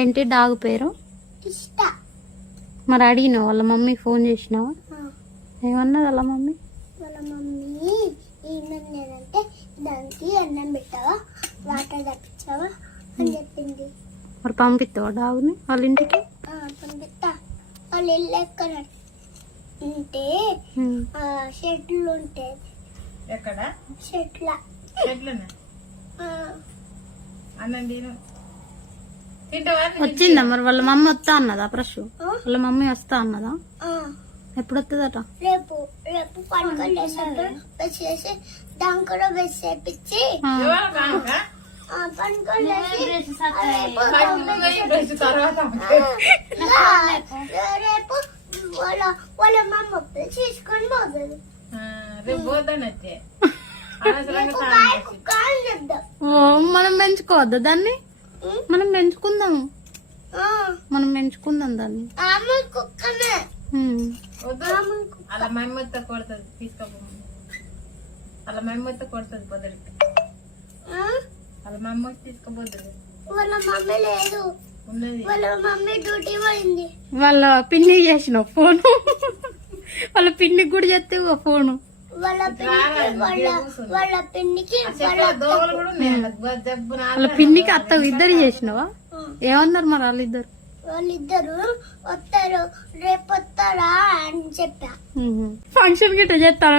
ఏంటి డాగ్ పేరు? మరి అడిగినావు వాళ్ళ మమ్మీకి ఫోన్ చేసినావా? ఏమన్నది వాళ్ళ మమ్మీ? వాళ్ళ మమ్మీ ఏమన్నారంటే దానికి అన్నం పెట్టావా, వాటర్ తప్పించావా అని చెప్పింది. మరి పంపిస్తావా డాగ్ని వాళ్ళ ఇంటికి? పంపిస్తా. వాళ్ళు ఇల్లు ఎక్కడ ఉంటే షెడ్లు ఉంటాయి. ఎక్కడ? షెడ్ల. వచ్చిందా మరి వాళ్ళ మమ్మీ వస్తా అన్నదా? ప్రశ్న వాళ్ళ మమ్మీ వస్తా అన్నదా? ఎప్పుడు వస్తుందట? రేపు రేపు పనుకోలేసేప్పుడు బెస్ చేసి దాని కూడా బెస్ చేపించి రేపు వాళ్ళ మమ్మ తీసుకొని పోతుంది. మనం పెంచుకోవద్దా దాన్ని? మనం పెంచుకుందాము, మనం పెంచుకుందాం దాన్ని. కుక్కనే అలా మమ్మతో కొడుతుంది, తీసుకోపో. అలా మమ్మతో కొడుతుంది పొద్దుడికి. అలా మమ్మ వచ్చి తీసుకోపోతుంది. వాళ్ళ మమ్మీ లేదు, వాళ్ళ మమ్మీ డ్యూటీ పోయింది. వాళ్ళ పిన్ని చేసిన ఫోన్, వాళ్ళ పిన్నికి కూడా చేస్తే ఫోను. వాళ్ళ పిన్నికి వాళ్ళ పిన్నికి అత్త ఇద్దరు చేసినావా? ఏమన్నారు మరి వాళ్ళిద్దరు? వాళ్ళిద్దరు వస్తారు, రేపు వస్తారా అని చెప్పా. ఫంక్షన్ గిట్ట చేస్తాను.